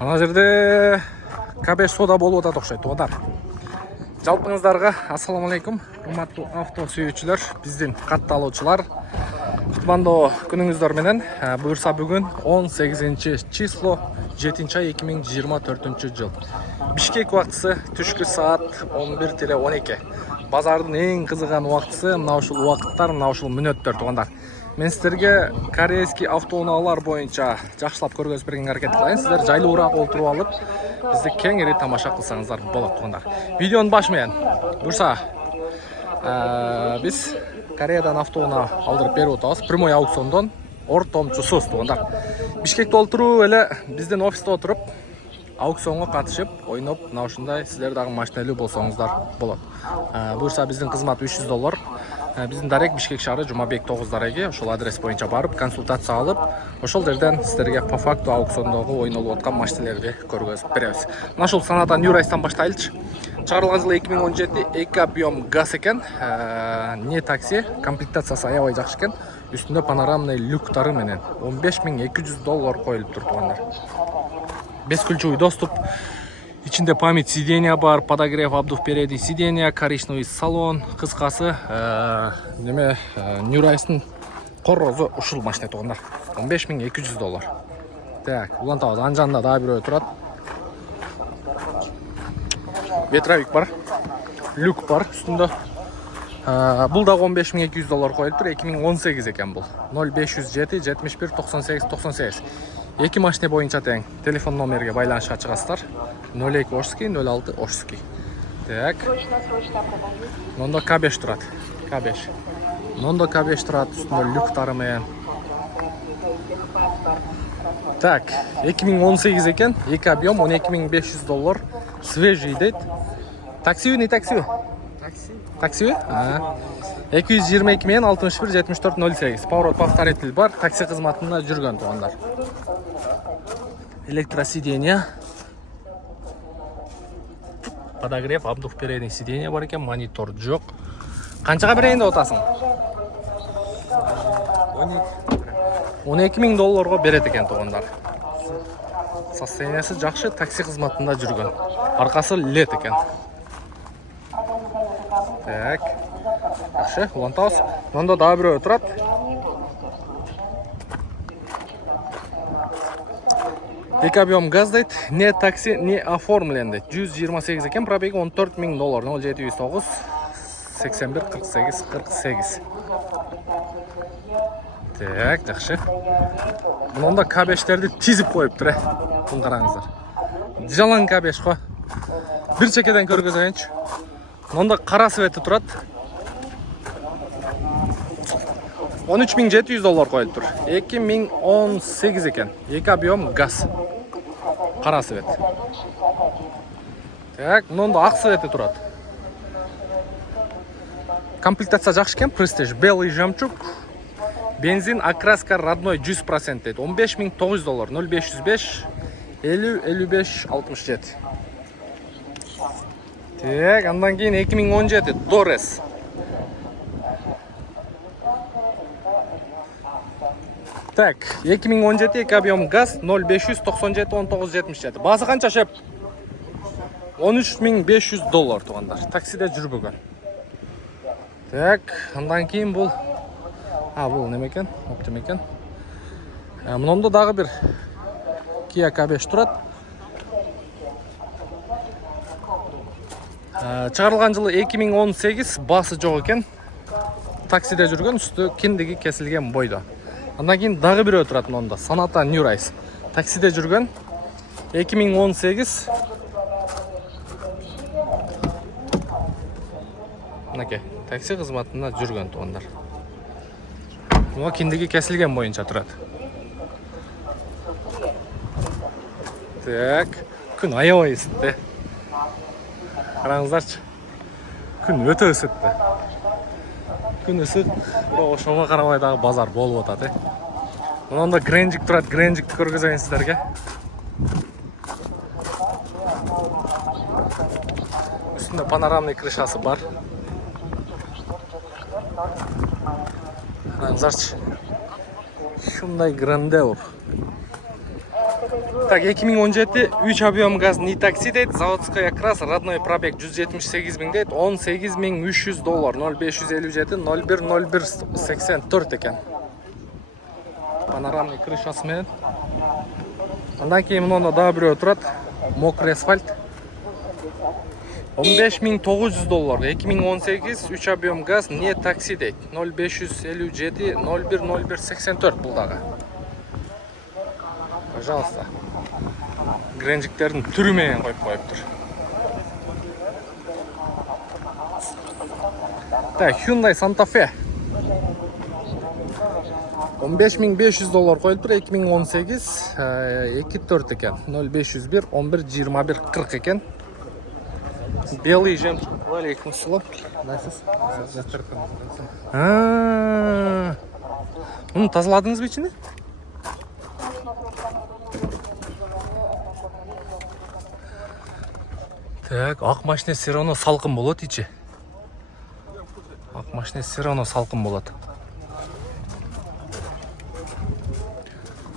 Ана жерде К5 сода болуп атат окшойт туугандар. Жалпыңыздарга ассаламу алейкум, урматтуу авто сүйүүчүлөр, биздин катталуучулар. Кутмандуу күнүңүздөр менен. Буюрса бүгүн 18 число 7-ай 2024 жыл. Бишкек убактысы түшкү саат 11:12. Базардын эң кызыган убактысы мына ушул убакыттар, мына ушул мүнөттөр туугандар. Мен сіздерге корейский автоунаалар боюнча жакшылап көргөзүп бергенге аракет кылайын. Сиздер жайлуураак отуруп алып, бизди кеңири тамаша кылсаңыздар болот туугандар. Видеонун башы менен буюрса биз Кореядан автоунаа алдырып берип атабыз. Прямой аукциондон ортомчусуз туугандар. Бишкекте отуруп эле биздин офисте отуруп аукционго катышып, ойноп, мына ушундай сиздер дагы машинелүү болсоңуздар болот. Буюрса биздин кызмат $300. Биздин дарек Бишкек шаары Жумабек 9 дареги, ошол адрес боюнча барып консультация алып, ошол жерден сиздерге по факту аукциондогу ойнолуп аткан машинелерди көргөзүп беребиз. Мына ушул саната New Rice'тан баштайлычы. Чыгарылган жылы 2017, эки объем газ экен, не такси, комплектациясы аябай жакшы экен. Үстүндө панорамный люктары менен $15,200 коюлуп тур туугандар. Бескульчевый доступ. Ичинде память сиденья бар, подогрев обдув передний сиденья, коричневый салон, кыскасы, неме New Rice'тын корозу ушул машина туугандар. $15,200. Так, улантабыз. Ан жанында дагы бирөө турат. Ветровик бар, люк бар үстүндө. Бул да $15,200 коюлуп тур. 2018 экен бул. 0507 71 98 98. Эки машина боюнча тең. Телефон номерге байланышка чыгасыздар. 02 Ошский, 06 Ошский. Так. Мондо К5 турат. К5. Мондо К5 турат, үстүндө люктары менен. Так, 2018 экен, эки объем $12,500. Свежий дейт. Таксиби, не таксиби? Таксиби? 222 менен 61 74 08. Поворот повторитель бар, такси кызматында жүргөн туугандар. Электросиденье. Подогрев, обдув передний сиденье бар экен, монитор жок. Канчага берейин деп атасың? $12,000 берет экен туугандар. Состояниясы жакшы, такси кызматында жүргөн. Аркасы лед экен. Так. Жакшы, улантабыз. Мында дагы бирөө турат. Эки объем газ дейт, не такси, не оформлен дейт. 128 экен, пробеги $14,000. 0709 81 48 48. Так, жакшы. Мында К5-терди тизип коюптур, Бун караңыздар. Жалаң К5 го. Бир чекеден көргөзөйүнчү. Мында кара свети турат. $13,700 коюлуп тур. 2018 экен. Эки объем газ. Кара свет. Так, мында ак свети турат. Комплектация жакшы экен, Prestige, белый жемчуг. Бензин, окраска родной 100% дейт. $15,900. 0505 50 55 67. Так, андан кийин 2017 Dores. Так, 2017 эки объем газ 0597 1977. Базы канча шеп? $13,500 туугандар. Таксиде жүрбөгөн. Так, андан кийин бул бул неме экен? Оптим экен. Мында дагы бир Kia K5 турат. Чыгарылган жылы 2018, басы жок экен. Таксиде жүргөн, үстү киндиги кесилген бойдо. Андан кийин дагы бирөө турат мында. Sonata New Rice. Таксиде жүргөн. 2018. Мынакей, такси кызматында жүргөн туугандар. Мына киндиги кесилген боюнча турат. Так, күн аябай ысытты. Караңыздарчы. Күн өтө ысытты. Күн ысык, бирок ошого карабай дагы базар болуп атат, Мында Гренжик турат, Гренжикти көргөзөйүн сиздерге. Үстүндө панорамный крышасы бар. Караңыздарчы. Hyundai Grandeur. Так, 2017 3 объем газ не такси дейт. Заводская крас, родной пробег 178 000 дейт. 18 300 доллар. 0557 01 01 84 екен. Панорамный крышасы менен. Андан кейін мында дагы бирөө турат. Мокрый асфальт. 15 900 доллар. 2018 3 объем газ не такси дейт. 0557 01 01 84 бул дагы. Пожалуйста. Гренжиктердин түрү менен коюп коюптур. Так, Hyundai Santa Fe. 15 500 доллар коюлуптур. 2018 24 экен. 0501 11 21 40 экен. Белый жемчуг. Алейкум ассалам. Насыз? Муну тазаладыңызбы ичинде? Так, ак машина все равно салкын болот ичи. Ак машина все равно салкын болот.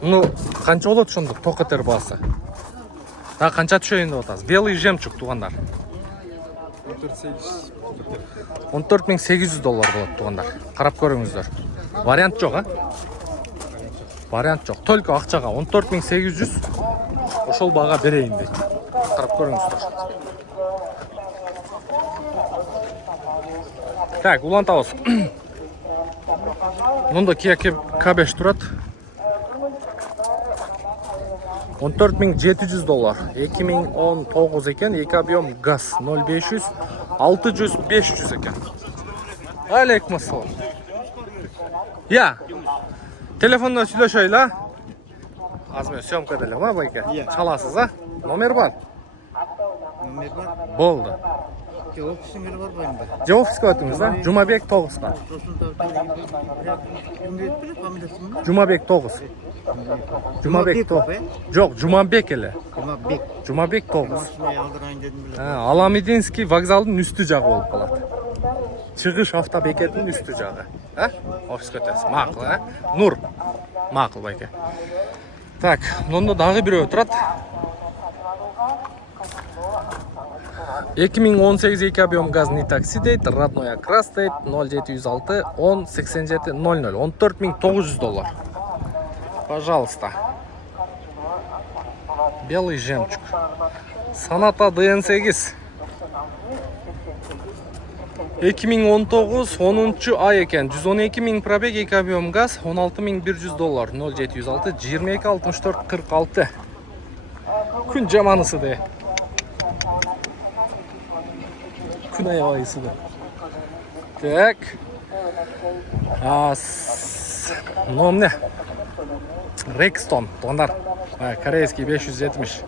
Ну, канча болот ошондо токотер баасы? Да, канча түшөйүн деп атасыз? Белый жемчуг туугандар. 14 800 доллар болот туугандар. Карап көрүңүздөр. Вариант жок, а? Вариант жок. Только акчага 14 800 ошол бага берейин дейт. Карап көрүңүздөр. Так, улантабыз. Мында Kia K5 турат. 14 700 доллар. 2019 экен, 2 объем газ 0500 600 500 экен. Алейкум ассалам. Я. Телефонно сүйлөшөйлү, а? Азыр мен съемкада элем, а, байке? Чаласыз, а? Номер бар? Номер бар. Болду. Офисиңер бар байында. Же офиске өтүңүз, а? Жумабек 9га. Жумабек 9. Жумабек 9. Жок, Жумабек эле. Жумабек. Жумабек 9. Алдырайын дедим беле. Аламединский вокзалдын үстү жагы болуп калат. Чыгыш автобекеттин үстү жагы. А? Офиске өтөсүз. Макул, а? Нур. Макул байке. Так, мында дагы бирөө турат. 2018 2 объем газ не такси дейт, родной окрас дейт, 0706 10 87 00, 14 900 доллар. Пожалуйста. Белый жемчуг. Sonata DN8. 2019 10 ай экен, 112 000 пробег, 2 объем газ, 16 100 доллар, 0706 22 64 46. Күн жаманысы де. Күн аябайсы да. Так. Ну, мне. Рекстон, тондар. Корейский 570.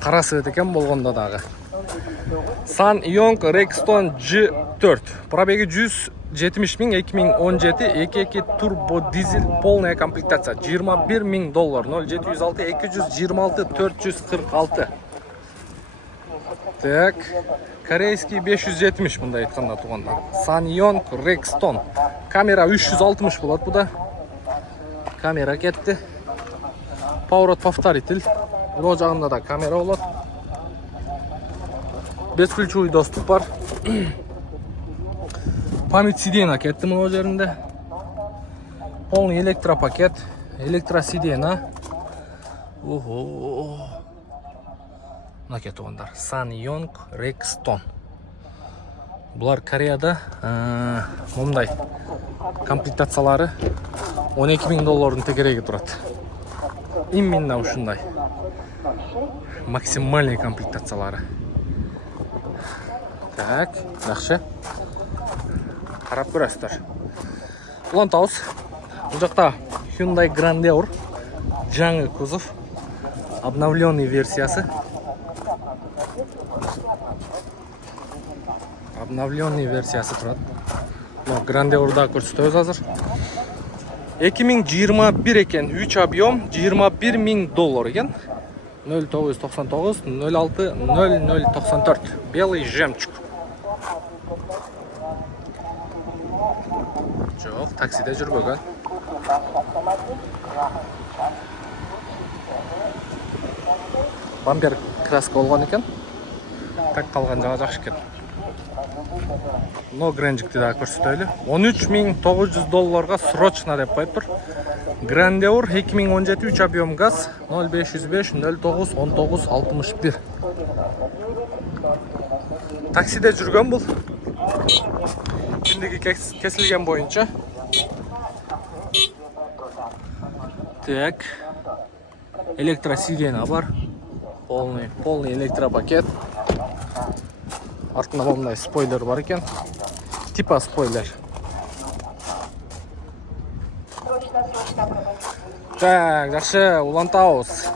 Карасы экен болгондо дагы. SsangYong Rexton G4. Пробеги 170 000, 2017, 2.2 турбо дизель, полная комплектация. 21 000 доллар, 0706 226 446. Так. Корейский 570 мындай айтканда туугандар. SsangYong Rexton. Камера 360 болот буда. Камера кетти. Поворот повторитель. Мына жагында да камера болот. Бесключевой доступ бар. Память сиденья кетти мына жеринде. Полный электропакет, электросиденья. Ого. Мына кетугандар. SsangYong Rexton. Булар Кореяда мындай комплектациялары 12 000 доллардын тегереги турат. Именно ушундай. Максимальный комплектациялары. Так, жакшы. Карап көрөсүздөр. Улантабыз. Бул жакта Hyundai Grandeur. Жаңы кузов. Обновленный версиясы. Обновленный версиясы турат. Грандеурда көрсөтөбүз азыр. 2021 экен, 3 объем, 21 000 доллар экен. 0999 06 0094. Белый жемчуг. Жок, таксиде жүрбөгөн. бампер краска болгон экен. Так калган жагы жакшы экен. Но гренжикти дагы көрсөтөлү. $13.900 срочно деп коюптур. Grandeur 2017 3 объем газ 0505 09 19 61. Таксиде жүргөн бул. Күндүгү кесилген боюнча. Так. Электросидена бар. Полный электропакет. Артында мындай спойлер бар екен. Типа спойлер. Так, жақсы, улантабыз.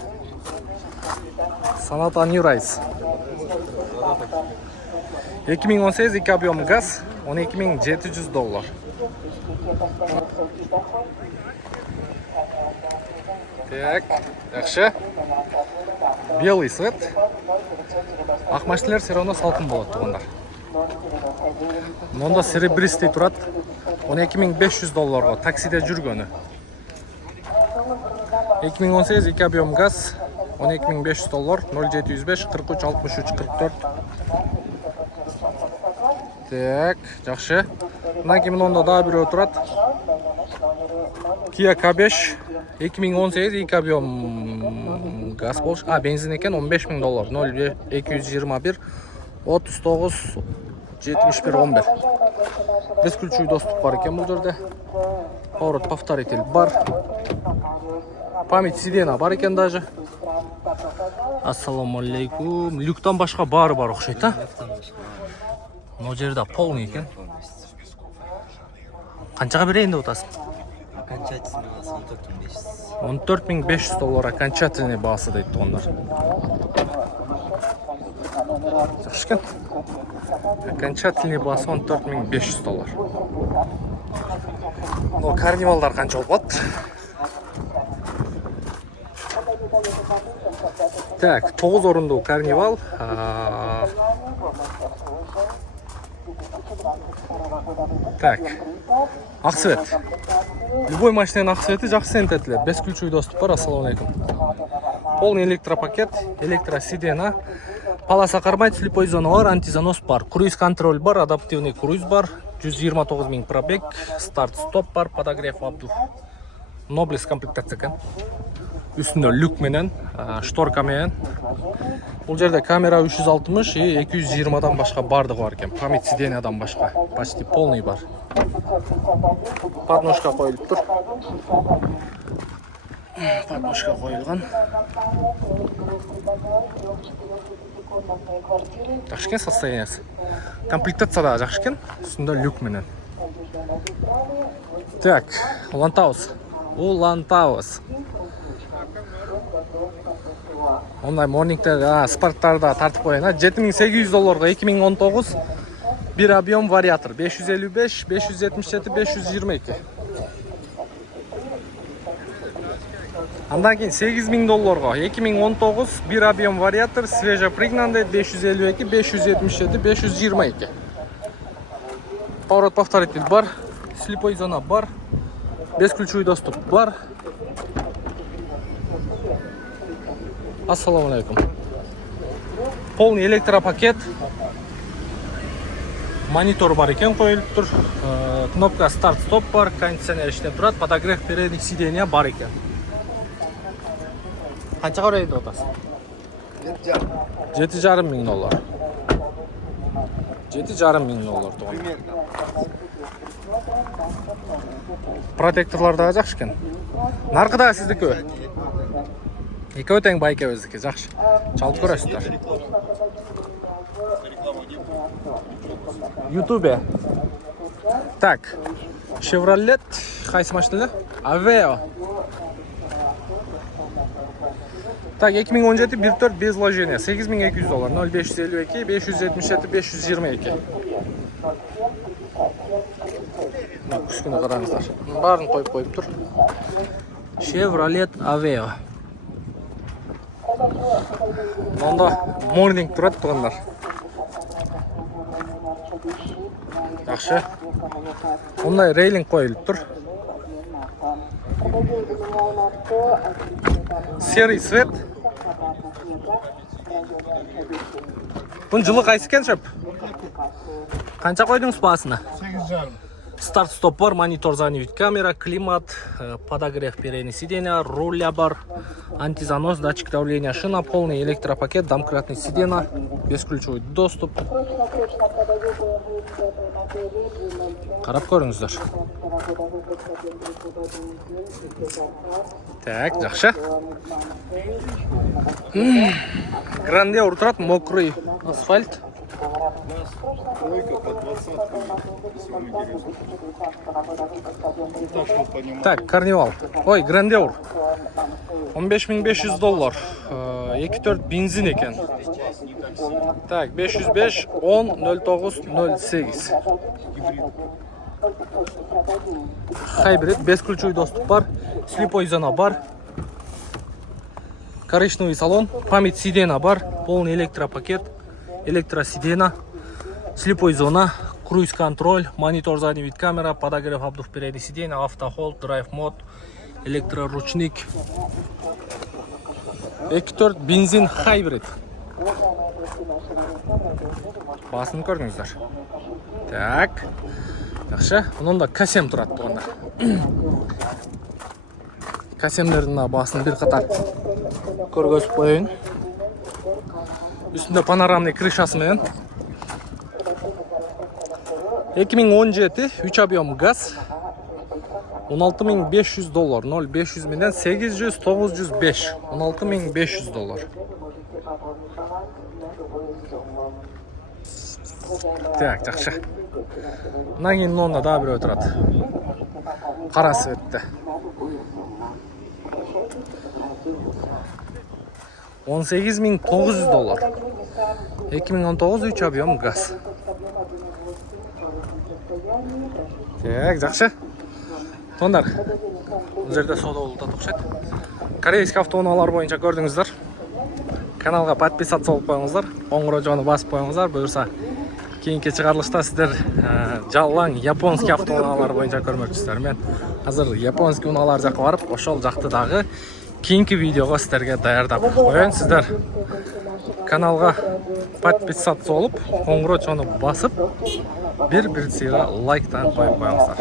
Sonata New Rise. 2018 2 объем газ, $12.700. Так, жақсы. Белый цвет. Ақ машиналар все равно салқын болады туғандар. Мында серебристый тұрады. $12.500 таксиде жүргені. 2018 2 объем газ $12.500 0705 43 63 44. Так, жақсы. Мына кейін онда да біреу тұрады. Kia K5 2018 2 объем газ болуш. Бензин екен $15.000 0221 39 71 11. Бесключевой доступ бар екен бұл жерде. Поворот повторитель бар. Память сидена бар екен даже. Ассаламу алейкум. Люктан башқа бары бар оқшайды. Мына жерде полный екен. Қаншаға берейін деп отырсың? Окончательный бағасы $14.500 окончательный бағасы дейді тұғындар. Жақсы екен. Окончательный бағасы $14.500. Бұл карнивалдар қанша болады? Так, 9 орынды карнивал. Так, ақ цвет. Любой машинаның ақ цветі жақсы сентетілер. Бесключевой доступ бар, ассаламу алейкум. Полный электропакет, электросидена, полоса кармайт, слепой зона бар, антизанос бар, круиз контроль бар, адаптивный круиз бар, 129 000 пробег, старт-стоп бар, подогрев обдув. Ноблес комплектация екен. Үстінде люк менен, шторка менен. Бұл жерде камера 360 и 220-дан башқа бардығы бар екен. Память сидениядан башқа. Почти полный бар. Подножка қойылып тұр. Подножка қойылған. Жақсы екен состояниясы. Комплектация да жақсы екен. Үстінде люк менен. Так, улантауыз. Ондай морнингтер, спарктарда тартып қойын. $7.800 2019 bir объем вариатор 555, 577, 522. Андан кейін $8.000 2019 bir объем вариатор свежепригнанный 552, 577, 522. Поворот повторитель бар, слепой зона бар, бесключевой доступ бар. Ассаламу алейкум. Полный электропакет. Монитор бар екен қойылып тұр. Кнопка старт-стоп бар, кондиционер ішінен тұрады, подогрев передних сидения бар екен. Қаншаға орайды отасың? $7.500. $7.500 тұғын. Протекторлар да жақшы екен. Нарқы да сіздікі? Екеуі тең ба екеуіздікі, жақшы. Чалып көресіздер. Ютубе. Так, Chevrolet, қайсы машиналы? Aveo. Так, 2017 1.4 без вложения, $8.200, 0552, 577, 522. Күшкіні қараңыздар. Барын қойып тұр. Chevrolet Aveo. Онда morning тұрады тұғындар. Жақшы. Ондай рейлинг қойылып тұр. Серый цвет. Бұның жылы қайсы екен шөп? Қанша қойдыңыз басына? 8,5. Старт-стоп бар, монитор задний вид камера, климат, подогрев переднего сиденья, руля бар, антизанос, датчик давления, шина, полный электропакет, домкратный сиденья, бесключевой доступ. Қарап көріңіздер. Так, жақсы. Грандеур тұрады, мокрый асфальт. Тройка по 20-ку, если вам интересно. Точно понимаю. Так, карнивал. Ой, Грандеур. $15,500. 2.4 бензин екен. Так, 505 10 09 08. Хайбрид, бесключевой доступ бар, слепой зона бар, коричневый салон, память сиденья бар, полный электропакет, электросиденья, слепой зона, круиз-контроль, монитор задний вид камера, подогрев обдув переднего сиденья, автохолд, драйв-мод, электроручник. 2.4 бензин хайбрид. Басын көрдіңіздер. Так. Жақсы, мұнда касем тұрады бұғанда. Касемдердің басын бір қатар көргөзіп қойын. Үстінде панорамный крышасымен. 2017 3 объем газ. $16,500. 0,500 менен 800, 905. $16,500. Так, жақсы. Мұнан кейін онда да бір өтірады. Қара светті. $18,900. 2019 3 объем газ. Так, жақсы. Сондар, бұл жерде сода олда тұқшайды. Корейский автоунаалар бойынша көрдіңіздер. Каналға подписаться болып қойыңыздар. Қоңырау жоны басып қойыңыздар. Бұйырса кейінгі шығарылышта сіздер жалаң японский автоунаалар бойынша көрмекшісіздер. Мен қазір японский унаалар жаққа барып, ошол жақтыдағы кейінгі видеоға сіздерге даярдап қояйын. Сіздер каналға подписаться болып, қоңырау жоны басып, бір сыйға лайктан қойып қойыңыздар.